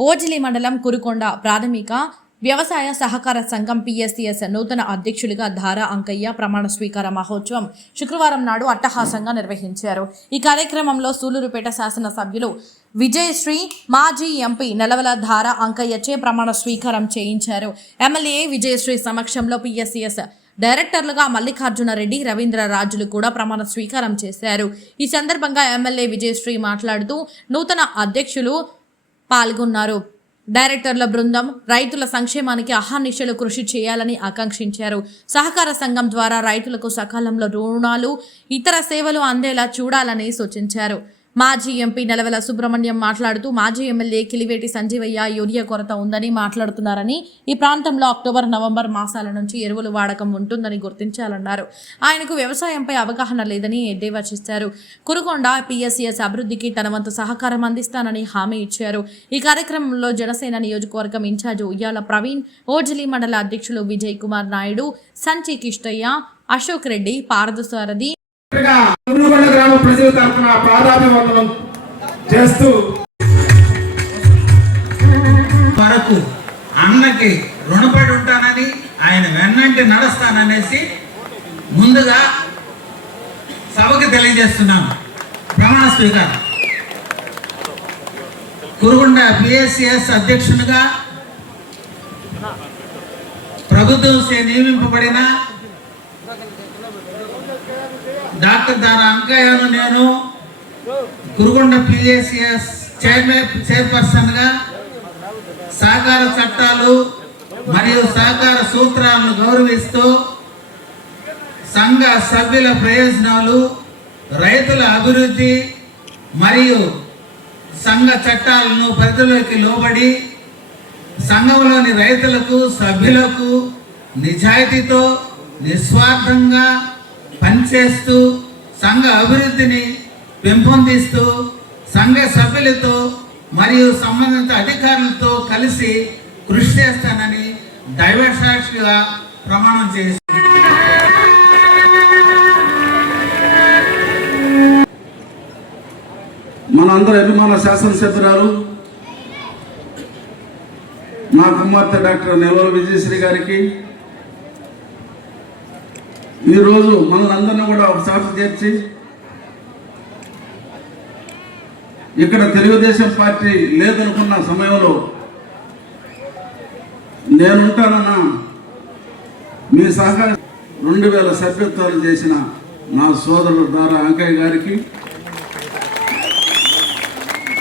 ఓజిలి మండలం కురుకొండ ప్రాథమిక వ్యవసాయ సహకార సంఘం పిఎస్సిఎస్ నూతన అధ్యక్షులుగా ధారా అంకయ్య ప్రమాణ స్వీకార మహోత్సవం శుక్రవారం నాడు అట్టహాసంగా నిర్వహించారు. ఈ కార్యక్రమంలో సూలూరుపేట శాసనసభ్యులు విజయశ్రీ మాజీ ఎంపీ నెలవల ధార అంకయ్యచే ప్రమాణ స్వీకారం చేయించారు. ఎమ్మెల్యే విజయశ్రీ సమక్షంలో పిఎస్సిఎస్ డైరెక్టర్లుగా మల్లికార్జున రెడ్డి రవీంద్ర రాజులు కూడా ప్రమాణ స్వీకారం చేశారు. ఈ సందర్భంగా ఎమ్మెల్యే విజయశ్రీ మాట్లాడుతూ నూతన అధ్యక్షులు పాల్గొన్నారు. డైరెక్టర్ల బృందం రైతుల సంక్షేమానికి అహానిశలు కృషి చేయాలని ఆకాంక్షించారు. సహకార సంఘం ద్వారా రైతులకు సకాలంలో రుణాలు ఇతర సేవలు అందేలా చూడాలని సూచించారు. మాజీ ఎంపీ నెలవెల సుబ్రహ్మణ్యం మాట్లాడుతూ మాజీ ఎమ్మెల్యే కిలివేటి సంజీవయ్య యూరియా కొరత ఉందని మాట్లాడుతున్నారని ఈ ప్రాంతంలో అక్టోబర్ నవంబర్ మాసాల నుంచి ఎరువులు వాడకం ఉంటుందని గుర్తించాలన్నారు. ఆయనకు వ్యవసాయంపై అవగాహన లేదని ఎద్దేవా చేశారు. కురుకొండ పిఎస్సిఎస్ అభివృద్ధికి తన వంతు సహకారం అందిస్తానని హామీ ఇచ్చారు. ఈ కార్యక్రమంలో జనసేన నియోజకవర్గం ఇన్ఛార్జ్ ఉయ్యాల ప్రవీణ్ ఓజిలి మండల అధ్యక్షులు విజయ్ కుమార్ నాయుడు సంచి కిష్టయ్య అశోక్ రెడ్డి పారదసారథి తెలంగాణ ప్రజల తరఫున పాదాభివందనం చేస్తూ వరకు అన్నకి రుణపడి ఉంటానని ఆయన వెన్నంటి నడుస్తాననేసి ముందుగా సభకి తెలియజేస్తున్నాను. ప్రమాణ స్వీకారం. కురుగుండ పిఎస్సిఎస్ అధ్యక్షునిగా ప్రభుత్వం నియమింపబడిన డాక్టర్ దారా అంకయ్యను నేను కురుగొండ పిజేసిఎస్ చైర్మన్ చైర్పర్సన్గా సహకార చట్టాలు మరియు సహకార సూత్రాలను గౌరవిస్తూ సంఘ సభ్యుల ప్రయోజనాలు రైతుల అభివృద్ధి మరియు సంఘ చట్టాలను పరిధిలోకి లోబడి సంఘంలోని రైతులకు సభ్యులకు నిజాయితీతో నిస్వార్థంగా పనిచేస్తూ సంఘ అభివృద్ధిని పెంపొందిస్తూ సంఘ సభ్యులతో మరియు సంబంధిత అధికారులతో కలిసి కృషి చేస్తానని దైవ సాక్షిగా ప్రమాణం చేసి మనందరి అభిమాన శాసనసభ్యురాలు. నా కుమార్తె డాక్టర్ నెలవల విజయశ్రీ గారికి ఈరోజు మనల్ని అందరినీ కూడా ఒకసారి చేర్చి ఇక్కడ తెలుగుదేశం పార్టీ లేదనుకున్న సమయంలో నేనుంటానన్న మీ సహకారం రెండు వేల సభ్యత్వాలు చేసిన నా సోదరుడు ద్వారా అంకయ్య గారికి.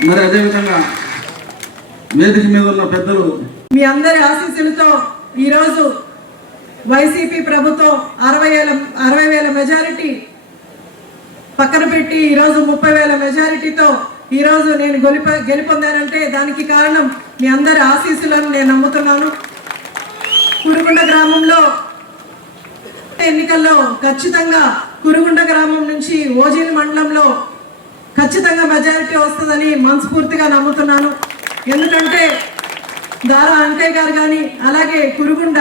మరి అదేవిధంగా వేదిక మీద ఉన్న పెద్దలు మీ అందరి ఆశీస్సులతో ఈరోజు వైసీపీ ప్రభుత్వం అరవై వేల అరవై వేల మెజారిటీ పక్కన పెట్టి ఈరోజు ముప్పై వేల మెజారిటీతో ఈరోజు నేను గెలిప గెలుపొందానంటే దానికి కారణం మీ అందరి ఆశీస్సులను నేను నమ్ముతున్నాను. కురుగుండ గ్రామంలో ఎన్నికల్లో ఖచ్చితంగా కురుగుండ గ్రామం నుంచి ఓజిల్ మండలంలో ఖచ్చితంగా మెజారిటీ వస్తుందని మనస్ఫూర్తిగా నమ్ముతున్నాను. ఎందుకంటే దారా అంకయ్య గారు కానీ అలాగే కురుగుండ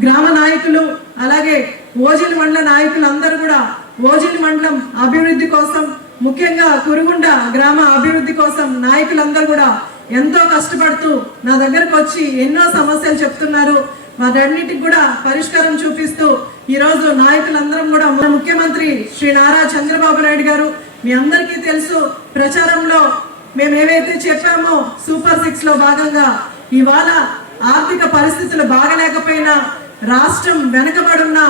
గ్రామ నాయకులు అలాగే ఓజిల్ మండల నాయకులు అందరూ కూడా ఓజిల్ మండలం అభివృద్ధి కోసం ముఖ్యంగా కురుగుండ గ్రామ అభివృద్ధి కోసం నాయకులందరూ కూడా ఎంతో కష్టపడుతూ నా దగ్గరకు వచ్చి ఎన్నో సమస్యలు చెప్తున్నారు. వాటన్నిటికి కూడా పరిష్కారం చూపిస్తూ ఈరోజు నాయకులందరం కూడా ముఖ్యమంత్రి శ్రీ నారా చంద్రబాబు నాయుడు గారు మీ అందరికీ తెలుసు ప్రచారంలో మేము ఏవైతే చెప్పామో సూపర్ సిక్స్లో భాగంగా ఇవాళ ఆర్థిక పరిస్థితులు బాగలేకపోయినా రాష్ట్రం వెనుకబడున్న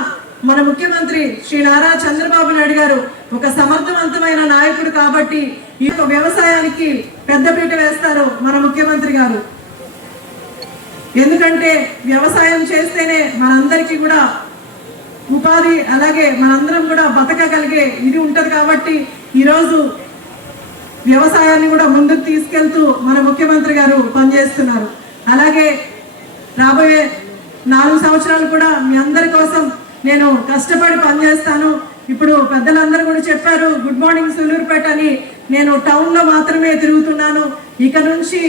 మన ముఖ్యమంత్రి శ్రీ నారా చంద్రబాబు నాయుడు గారు ఒక సమర్థవంతమైన నాయకుడు కాబట్టి ఈ యొక్క వ్యవసాయానికి పెద్దపీట వేస్తారు మన ముఖ్యమంత్రి గారు. ఎందుకంటే వ్యవసాయం చేస్తేనే మనందరికీ కూడా ఉపాధి అలాగే మనందరం కూడా బతకగలిగే ఇది ఉంటుంది కాబట్టి ఈరోజు వ్యవసాయాన్ని కూడా ముందుకు తీసుకెళ్తూ మన ముఖ్యమంత్రి గారు పనిచేస్తున్నారు. అలాగే రాబోయే నాలుగు సంవత్సరాలు కూడా మీ అందరి కోసం నేను కష్టపడి పనిచేస్తాను. ఇప్పుడు పెద్దలందరూ కూడా చెప్పారు గుడ్ మార్నింగ్ సులూరుపేట అని. నేను టౌన్లో మాత్రమే తిరుగుతున్నాను. ఇక నుంచి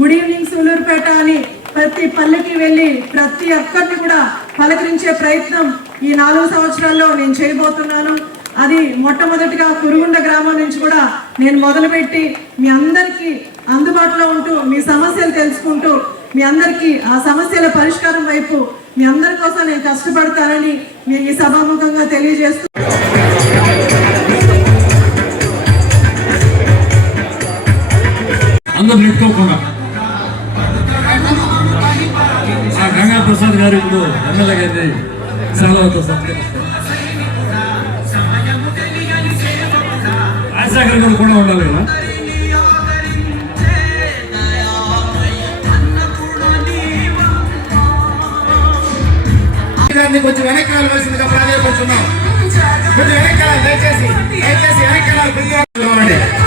గుడ్ ఈవినింగ్ సూలూరుపేట అని ప్రతి పల్లెకి వెళ్ళి ప్రతి ఒక్కరిని కూడా పలకరించే ప్రయత్నం ఈ నాలుగు సంవత్సరాల్లో నేను చేయబోతున్నాను. అది మొట్టమొదటిగా కురుగుండ గ్రామం నుంచి కూడా నేను మొదలుపెట్టి మీ అందరికీ అందుబాటులో ఉంటూ మీ సమస్యలు తెలుసుకుంటూ మీ అందరికీ ఆ సమస్యల పరిష్కారం వైపు మీ అందరి కోసం నేను కష్టపడతానని మీ ఈ సభాముఖంగా తెలియజేస్తూ అందరు నెట్టుకోకుండా గంగా ప్రసాద్ గారు ఇప్పుడు ఎమ్మెల్యే గారిని సెలవుతో సత్కరిస్తారు. రాజశేఖర్ గారు కూడా ఉండాలి మంది కొంచెం వెనక్కి వెళ్ళవలసిందిగా ప్రాధాన్యపడుతున్నాం కొంచెం వెనక్కి దయచేసి దయచేసి వెనక్కి వెళ్ళాలి